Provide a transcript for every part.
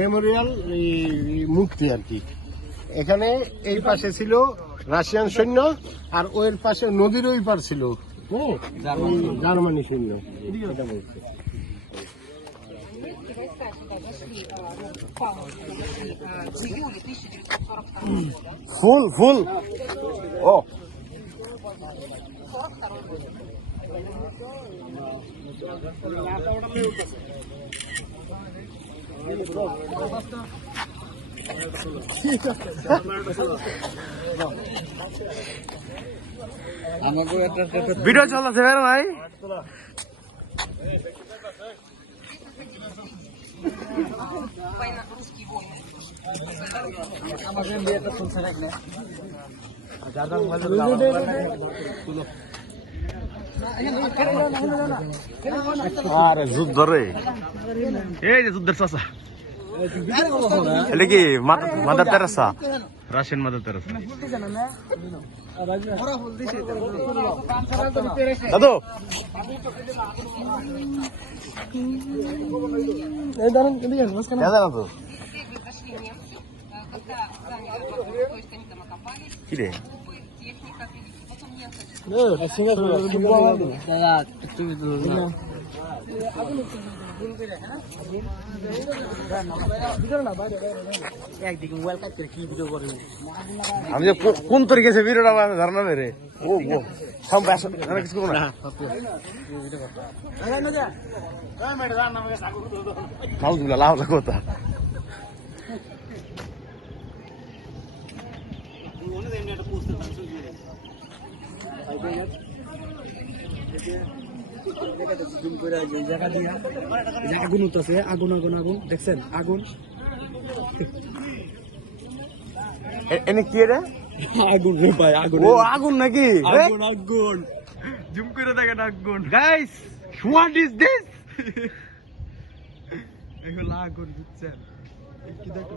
Memorial মুক্তি আর কি। এখানে এই পাশে ছিল রাশিয়ান সৈন্য, আর ওই পাশে নদীর ওই পার ছিল জার্মানি সৈন্য। এটা বলছে ফুল ফুল ও ভিডিও চলতেছে ভাই। আরে যুদ্ধ রে, এই যে যুদ্ধের চাষা এটা কি mother Teresa, Russian mother Teresa. দাদু কি রে আমি যে কোন তোর গেছে ভিডিওটা ধারণা নেই রে। ও কিছু না লাভ কথা আগুন উঠতেছে, আগুন আগুন আগুন দেখছেন আগুন। এনে কি রে? আগুন রে ভাই, আগুন। ও আগুন নাকি? আগুন আগুন জুম করে দেখেন আগুন। Guys what is this? এগুলো আগুন বুঝছেন? কি দেখো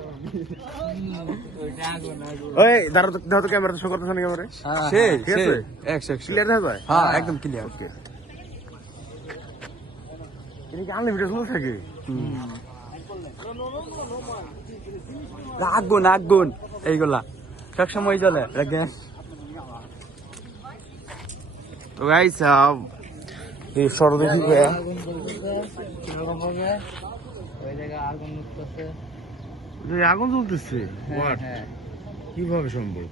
ওইটা আগুন আগুন। ওই দাঁড়াও তো ক্যামেরাতে শো করতেছ না ক্যামেরা? সেই ঠিক আছে 100 ক্লিয়ার দেখা যায়? হ্যাঁ একদম ক্লিয়ার। ওকে এটা কি আনলিমিটেড শুনছ নাকি? আগুন আগুন এইগুলা সবসময় চলে দেখেন। তো গাইস এই সরদে কি ওই জায়গায় আগুন উঠতেছে, আগুন জ্বলতেছে। কিভাবে সম্ভব?